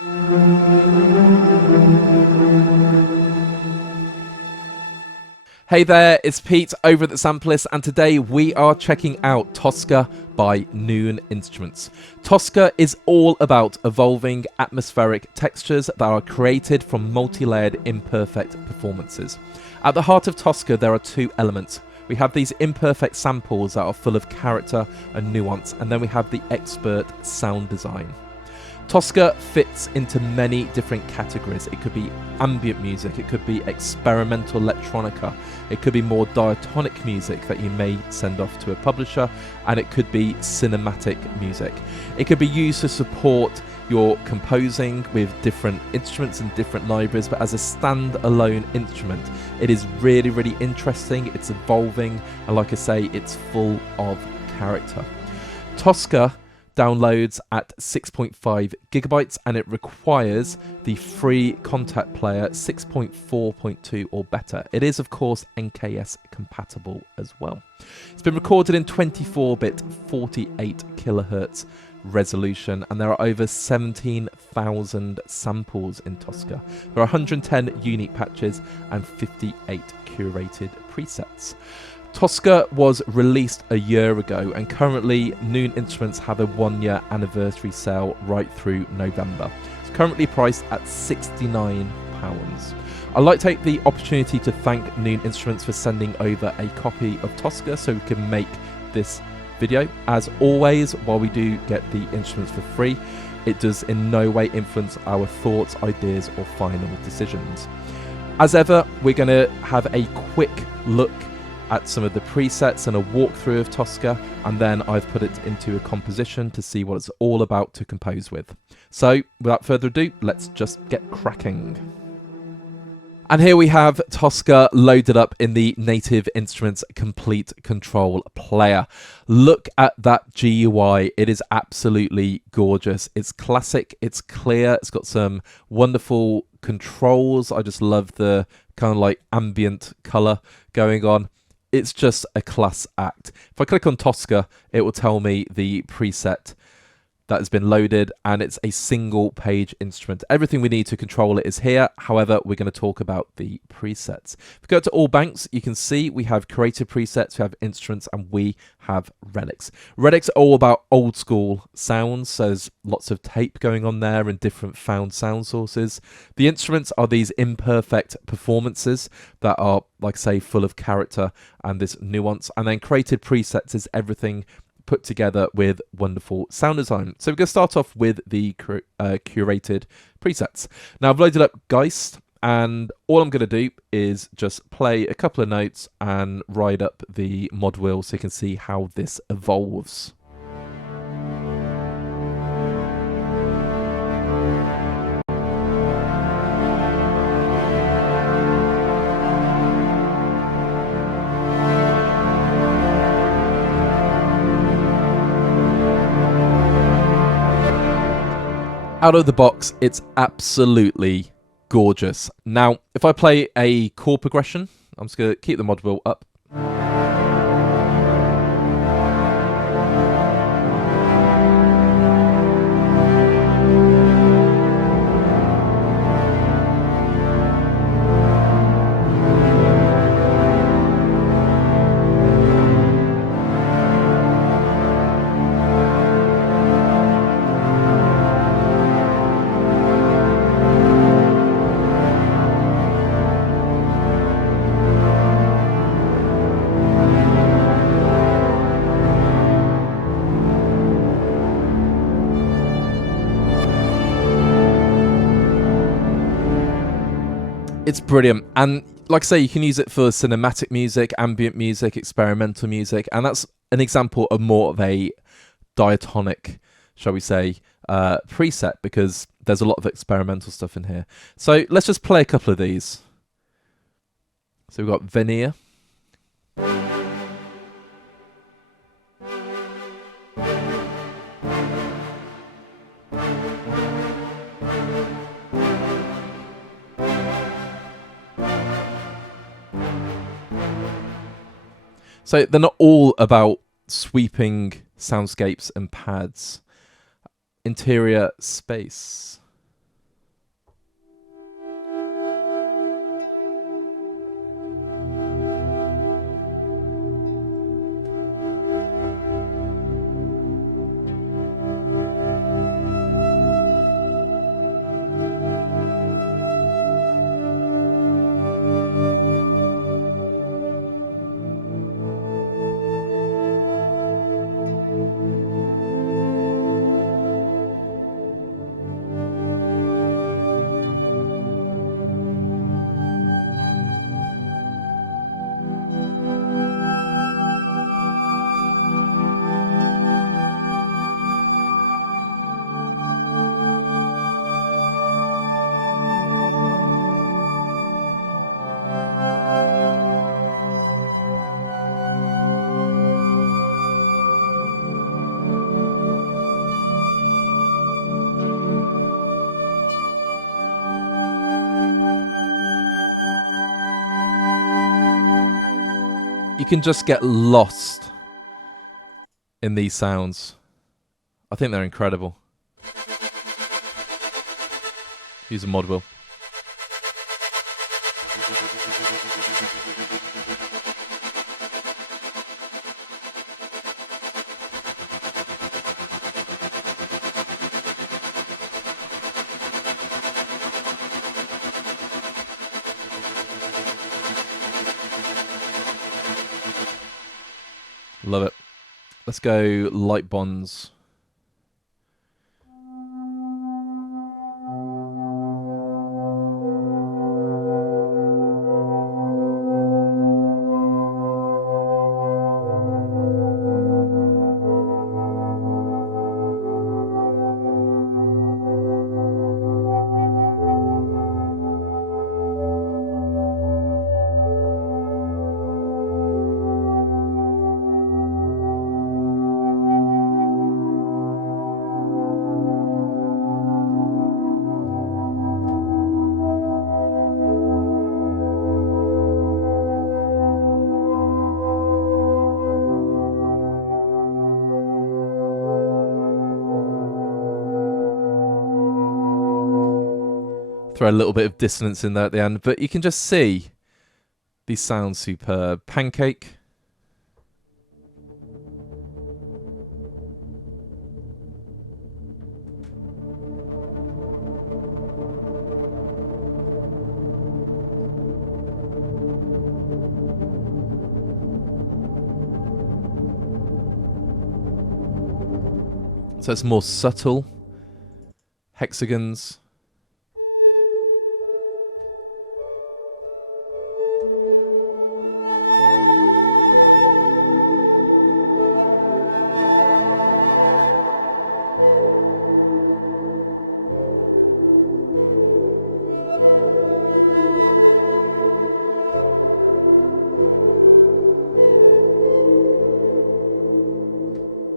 Hey there, it's Pete over at the Sampleist, and today we are checking out Toska by Noon Instruments. Toska is all about evolving atmospheric textures that are created from multi-layered imperfect performances. At the heart of Toska there are two elements. We have these imperfect samples that are full of character and nuance, and then we have the expert sound design. Toska fits into many different categories. It could be ambient music, it could be experimental electronica, it could be more diatonic music that you may send off to a publisher, and it could be cinematic music. It could be used to support your composing with different instruments and different libraries, but as a standalone instrument, it is really, really interesting, it's evolving, and like I say, it's full of character. Toska downloads at 6.5 gigabytes, and it requires the free contact player 6.4.2 or better. It is of course NKS compatible as well. It's been recorded in 24-bit 48 kilohertz resolution, and there are over 17,000 samples in Toska. There are 110 unique patches and 58 curated presets. Toska was released a year ago, and currently Noon Instruments have a 1-year anniversary sale right through November. It's currently priced at £69. I'd like to take the opportunity to thank Noon Instruments for sending over a copy of Toska so we can make this video. As always, while we do get the instruments for free, it does in no way influence our thoughts, ideas or final decisions. As ever, we're going to have a quick look at some of the presets and a walkthrough of Toska, and then I've put it into a composition to see what it's all about to compose with. So without further ado, let's just get cracking. And here we have Toska loaded up in the Native Instruments Complete Control player. Look at that GUI, it is absolutely gorgeous. It's classic, it's clear, it's got some wonderful controls. I just love the kind of like ambient color going on. It's just a class act. If I click on Toska, it will tell me the preset that has been loaded, and it's a single page instrument. Everything we need to control it is here. However, we're going to talk about the presets. If we go to all banks, you can see we have created presets, we have instruments, and we have relics. Relics are all about old school sounds, so there's lots of tape going on there and different found sound sources. The instruments are these imperfect performances that are, like I say, full of character and this nuance. And then created presets is everything put together with wonderful sound design. So we're going to start off with the curated presets. Now I've loaded up Geist, and all I'm going to do is just play a couple of notes and ride up the mod wheel so you can see how this evolves. Out of the box, it's absolutely gorgeous. Now, if I play a chord progression, I'm just going to keep the mod wheel up. It's brilliant, and like I say, you can use it for cinematic music, ambient music, experimental music, and that's an example of more of a diatonic, shall we say, preset, because there's a lot of experimental stuff in here. So let's just play a couple of these. So we've got Veneer. So they're not all about sweeping soundscapes and pads. Interior space. can just get lost in these sounds. I think they're incredible. Use a mod wheel. Love it. Let's go light bonds. Throw a little bit of dissonance in there at the end, but you can just see these sounds superb. Pancake. So it's more subtle. Hexagons.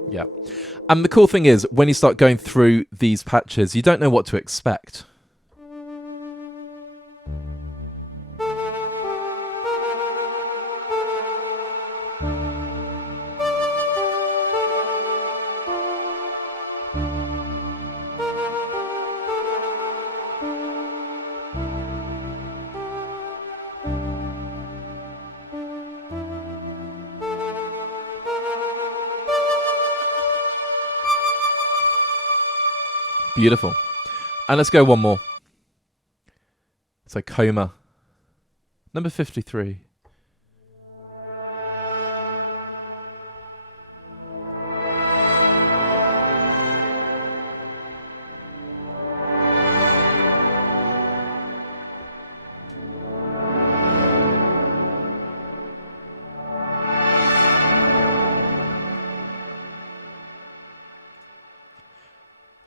Yeah. And the cool thing is, when you start going through these patches, you don't know what to expect. Beautiful. And let's go one more. So Coma. Number 53.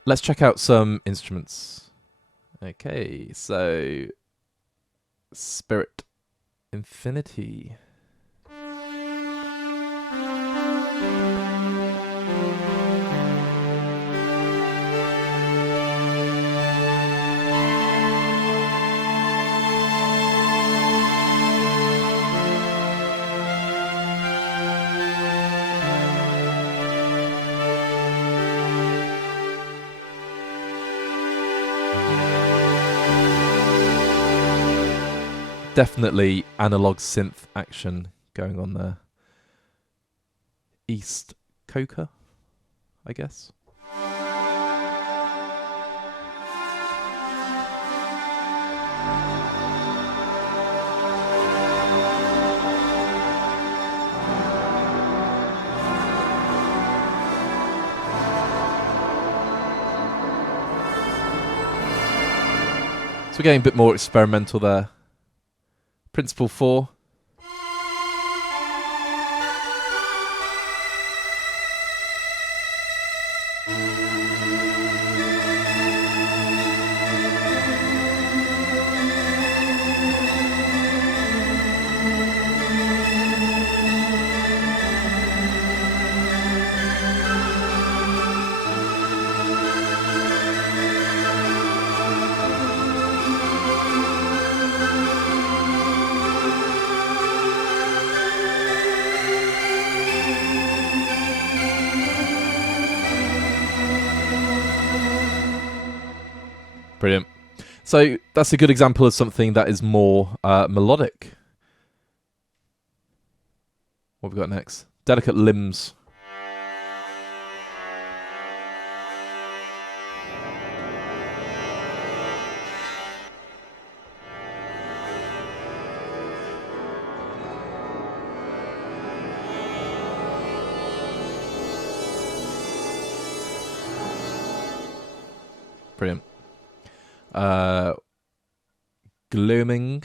Let's check out some instruments. Okay, so Spirit Infinity. Definitely analog synth action going on there. East Coca, I guess. So we're getting a bit more experimental there. Principle 4. Brilliant. So that's a good example of something that is more melodic. What have we got next? Delicate limbs. Brilliant. Glooming.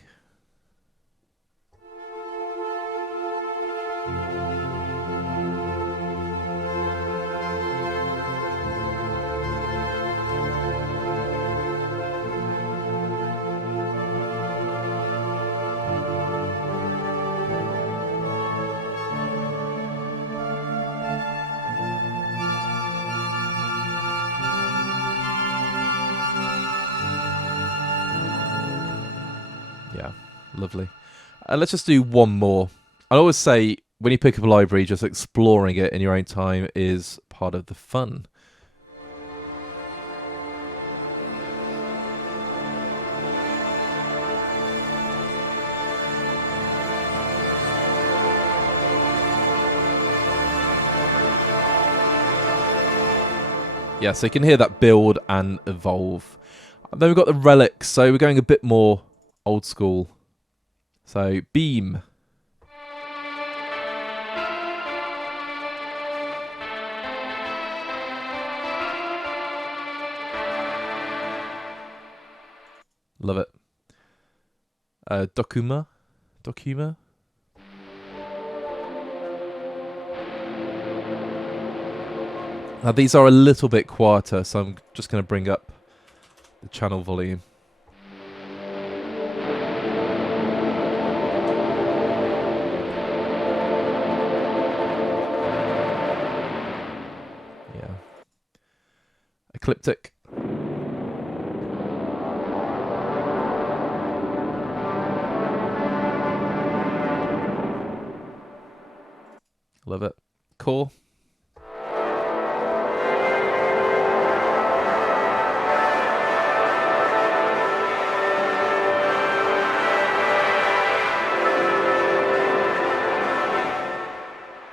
Yeah, lovely. Let's just do one more. I always say when you pick up a library, just exploring it in your own time is part of the fun. Yeah, so you can hear that build and evolve. And then we've got the relics, so we're going a bit more old school. So, beam. Love it. Dokuma. Now these are a little bit quieter, so I'm just going to bring up the channel volume. Yeah. Ecliptic. Love it. Cool.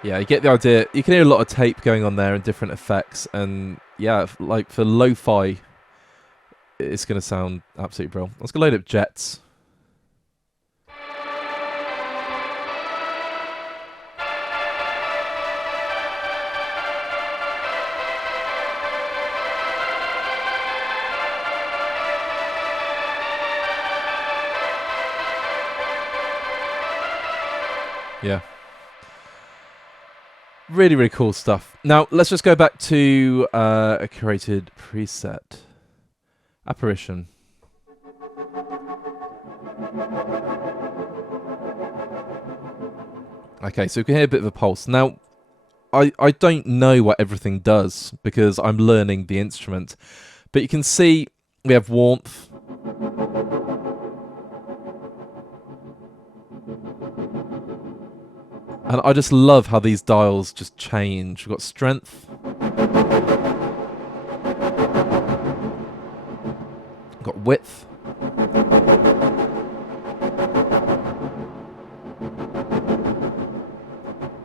Yeah, you get the idea. You can hear a lot of tape going on there and different effects. And yeah, like for lo-fi, it's going to sound absolutely brilliant. Let's go load up jets. Yeah. Really, really cool stuff. Now, let's just go back to a curated preset. Apparition. Okay, so we can hear a bit of a pulse. Now, I don't know what everything does because I'm learning the instrument. But you can see we have warmth. And I just love how these dials just change. We've got strength. We've got width.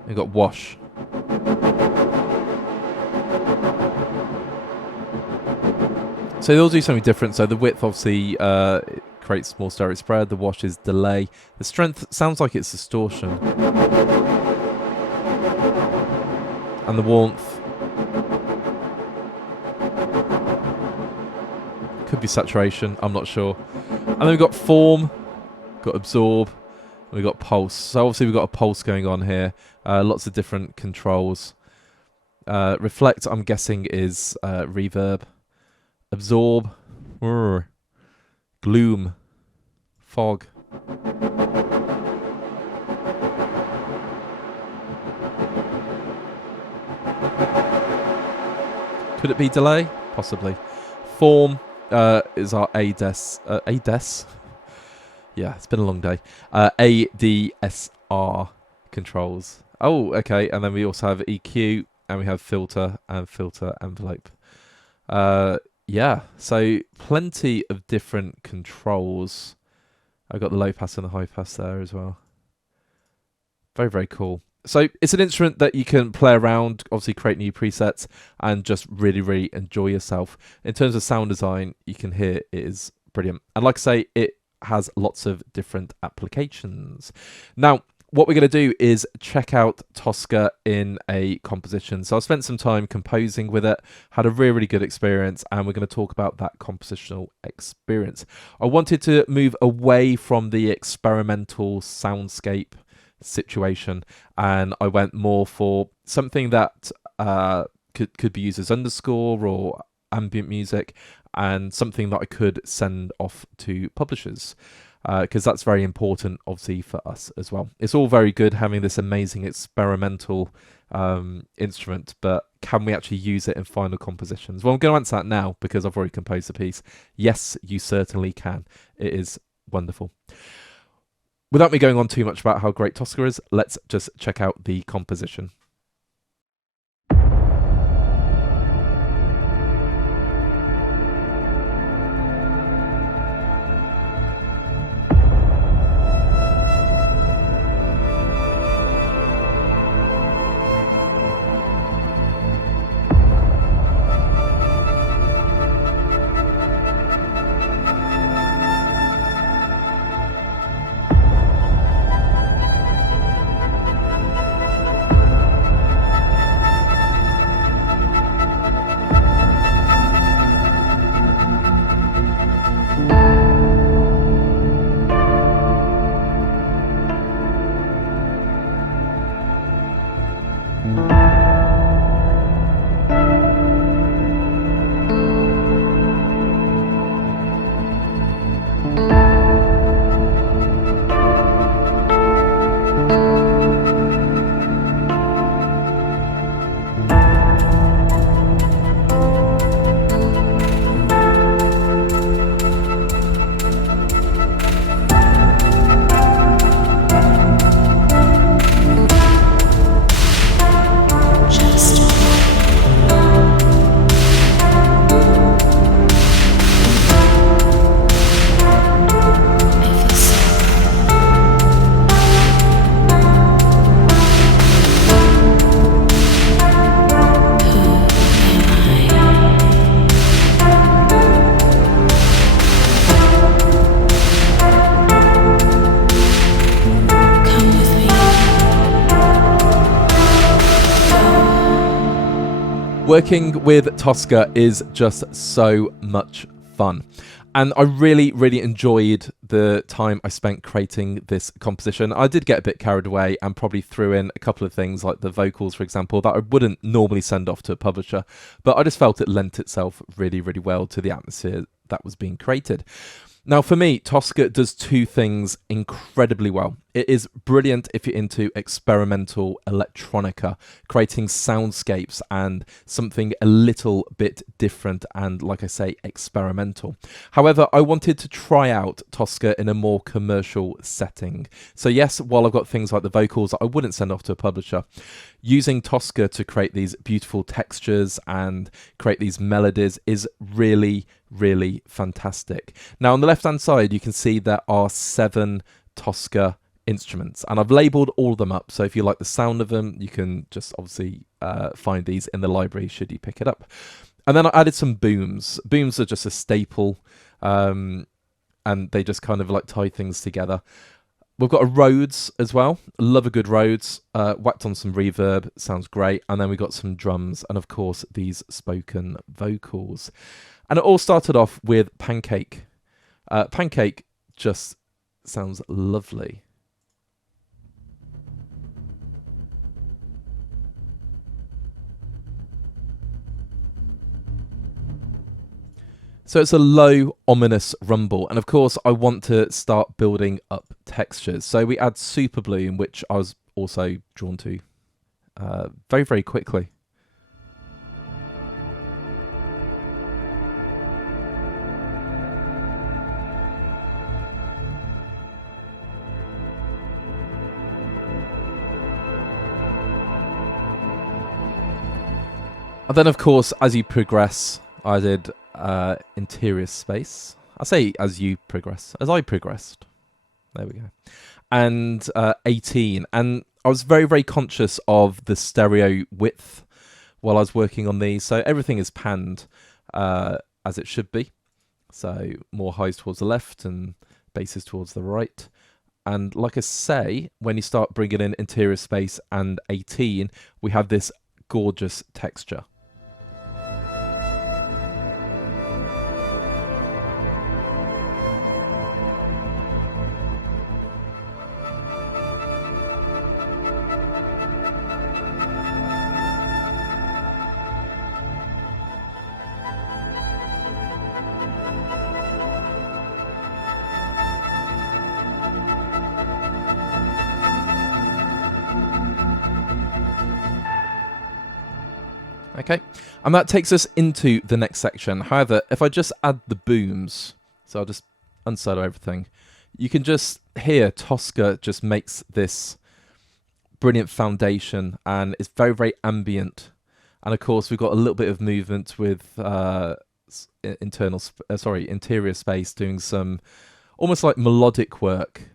We've got wash. So they all do something different. So the width obviously creates more stereo spread. The wash is delay. The strength sounds like it's distortion. And the warmth could be saturation, I'm not sure. And then we've got form, got absorb, and we've got pulse. So obviously we've got a pulse going on here. Lots of different controls. Reflect, I'm guessing, is reverb. Absorb, gloom, fog. Could it be delay? Possibly. Form is our ADES. Yeah, it's been a long day. ADSR controls. Oh, okay. And then we also have EQ, and we have filter and filter envelope. Yeah, so plenty of different controls. I've got the low pass and the high pass there as well. Very, very cool. So it's an instrument that you can play around, obviously create new presets, and just really, really enjoy yourself. In terms of sound design, you can hear it is brilliant. And like I say, it has lots of different applications. Now, what we're going to do is check out Toska in a composition. So I spent some time composing with it, had a really, really good experience, and we're going to talk about that compositional experience. I wanted to move away from the experimental soundscape situation, and I went more for something that could be used as underscore or ambient music, and something that I could send off to publishers, because that's very important, obviously, for us as well. It's all very good having this amazing experimental instrument, but can we actually use it in final compositions? Well, I'm going to answer that now because I've already composed a piece. Yes, you certainly can. It is wonderful. Without me going on too much about how great Toska is, let's just check out the composition. Working with Toska is just so much fun. And I really, really enjoyed the time I spent creating this composition. I did get a bit carried away and probably threw in a couple of things like the vocals, for example, that I wouldn't normally send off to a publisher, but I just felt it lent itself really, really well to the atmosphere that was being created. Now, for me, Toska does two things incredibly well. It is brilliant if you're into experimental electronica, creating soundscapes and something a little bit different and, like I say, experimental. However, I wanted to try out Toska in a more commercial setting. So yes, while I've got things like the vocals that I wouldn't send off to a publisher, using Toska to create these beautiful textures and create these melodies is really, really fantastic. Now, on the left-hand side, you can see there are 7 Toska instruments, and I've labeled all of them up, so if you like the sound of them, you can just obviously find these in the library should you pick it up. And then I added some booms. Booms are just a staple, and they just kind of like tie things together. We've got a Rhodes as well. Love a good Rhodes. Whacked on some reverb, sounds great. And then we got some drums, and of course these spoken vocals. And it all started off with Pancake. Pancake just sounds lovely. So it's a low, ominous rumble. And of course, I want to start building up textures. So we add Super Bloom, which I was also drawn to very, very quickly. And then, of course, as you progress, I did interior space. I say as you progress, as I progressed. There we go. And 18. And I was very, very conscious of the stereo width while I was working on these. So everything is panned as it should be. So more highs towards the left and basses towards the right. And like I say, when you start bringing in interior space and 18, we have this gorgeous texture. Okay, and that takes us into the next section. However, if I just add the booms, so I'll just unsolo everything, you can just hear Toska just makes this brilliant foundation, and it's very, very ambient. And of course, we've got a little bit of movement with interior space doing some almost like melodic work.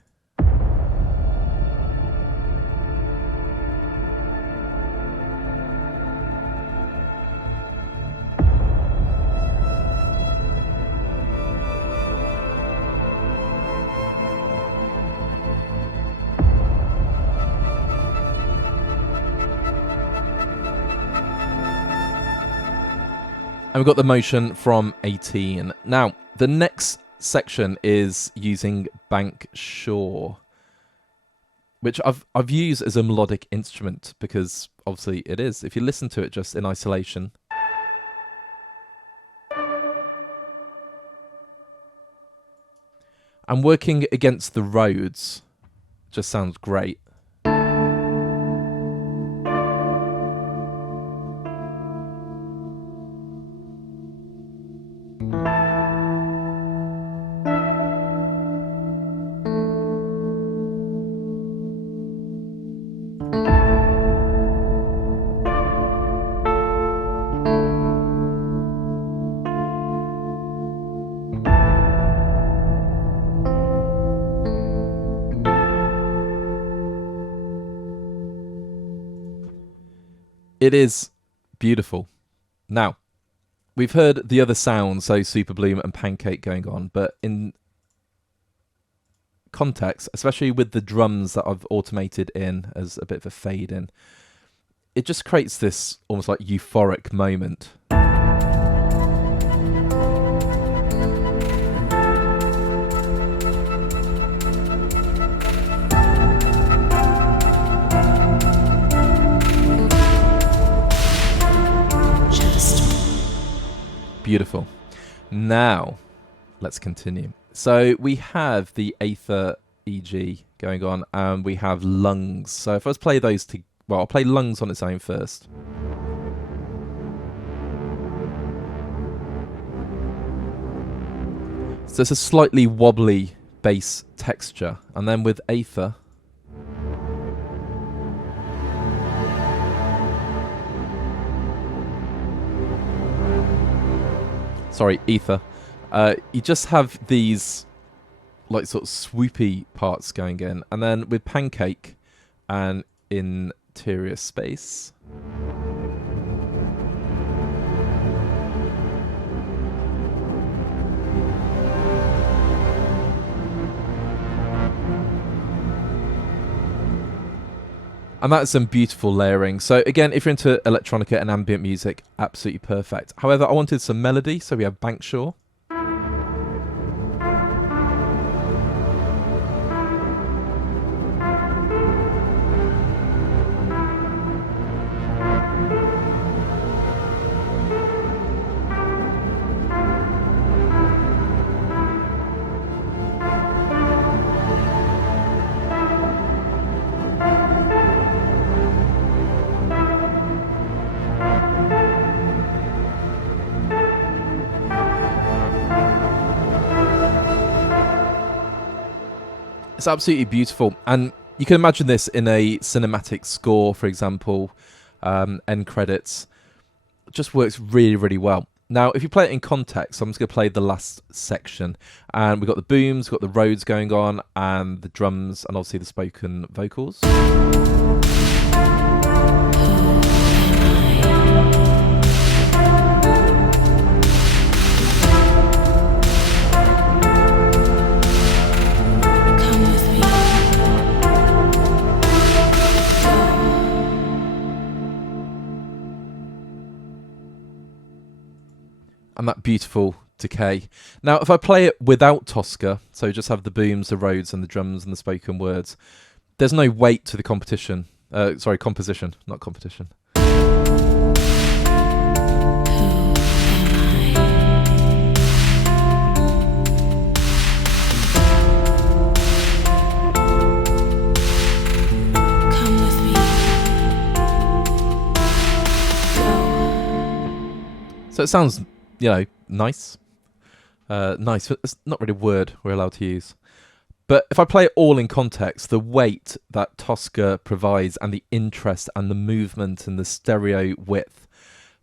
And we've got the motion from 18. Now, the next section is using bank shore, which I've used as a melodic instrument because obviously it is. If you listen to it just in isolation. And working against the roads just sounds great. It is beautiful. Now, we've heard the other sounds, so Super Bloom and Pancake going on, but in context, especially with the drums that I've automated in as a bit of a fade in, it just creates this almost like euphoric moment. Beautiful. Now, let's continue. So we have the Aether EG going on, and we have lungs. So if I was play those well, I'll play lungs on its own first. So it's a slightly wobbly bass texture, and then with Aether, Ether. You just have these like sort of swoopy parts going in, and then with Pancake and interior space, and that's some beautiful layering. So again, if you're into electronica and ambient music, absolutely perfect. However, I wanted some melody, so we have Bankshore. It's absolutely beautiful, and you can imagine this in a cinematic score, for example. End credits just works really, really well. Now, if you play it in context, I'm just going to play the last section. And we've got the booms, we've got the Rhodes going on, and the drums, and obviously the spoken vocals. And that beautiful decay. Now, if I play it without Toska, so just have the booms, the Rhodes, and the drums and the spoken words, there's no weight to the composition, not competition. So it sounds, nice. Nice. It's not really a word we're allowed to use. But if I play it all in context, the weight that Toska provides and the interest and the movement and the stereo width,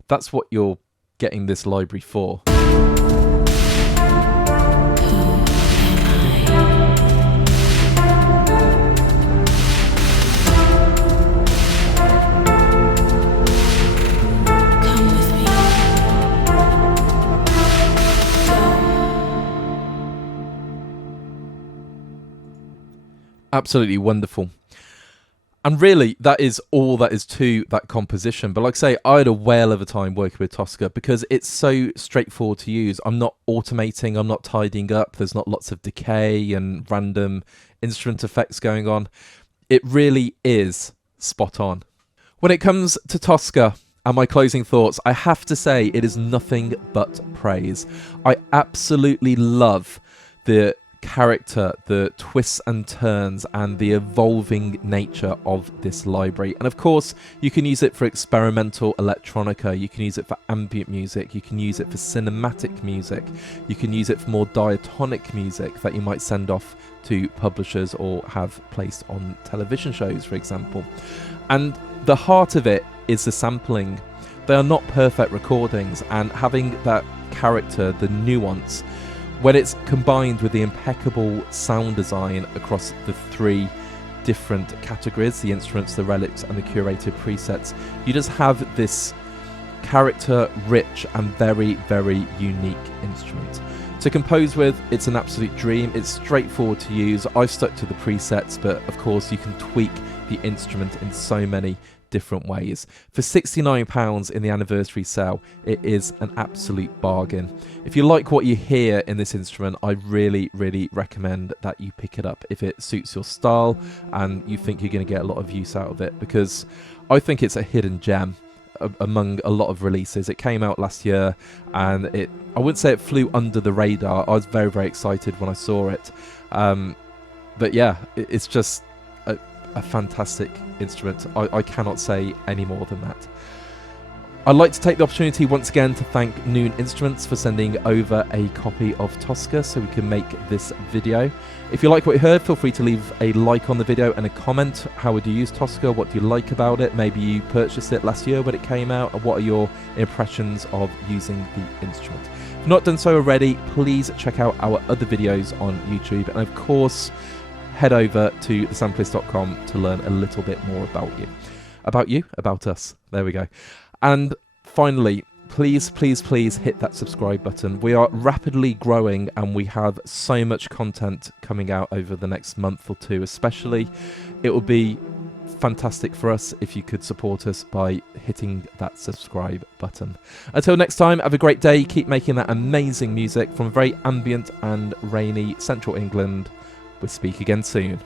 that's what you're getting this library for. Absolutely wonderful. And really, that is all that is to that composition. But like I say, I had a whale of a time working with Toska because it's so straightforward to use. I'm not automating, I'm not tidying up, there's not lots of decay and random instrument effects going on. It really is spot on. When it comes to Toska and my closing thoughts, I have to say it is nothing but praise. I absolutely love the character, the twists and turns, and the evolving nature of this library. And of course, you can use it for experimental electronica, you can use it for ambient music, you can use it for cinematic music, you can use it for more diatonic music that you might send off to publishers or have placed on television shows, for example. And the heart of it is the sampling. They are not perfect recordings, and having that character, the nuance, when it's combined with the impeccable sound design across the three different categories, the instruments, the relics, and the curated presets, you just have this character-rich and very, very unique instrument. To compose with, it's an absolute dream. It's straightforward to use. I've stuck to the presets, but of course you can tweak the instrument in so many different ways. For £69 in the anniversary sale, it is an absolute bargain. If you like what you hear in this instrument, I really, really recommend that you pick it up if it suits your style and you think you're going to get a lot of use out of it, because I think it's a hidden gem among a lot of releases. It came out last year and I wouldn't say it flew under the radar. I was very, very excited when I saw it. But yeah, it's just a fantastic instrument. I cannot say any more than that. I'd like to take the opportunity once again to thank Noon Instruments for sending over a copy of Toska so we can make this video. If you like what you heard, feel free to leave a like on the video and a comment. How would you use Toska? What do you like about it? Maybe you purchased it last year when it came out, and what are your impressions of using the instrument? If you've not done so already, please check out our other videos on YouTube, and of course head over to thesampleist.com to learn a little bit more about us. There we go. And finally, please, please, please hit that subscribe button. We are rapidly growing and we have so much content coming out over the next month or two especially. It would be fantastic for us if you could support us by hitting that subscribe button. Until next time, have a great day. Keep making that amazing music from very ambient and rainy central England. We'll speak again soon.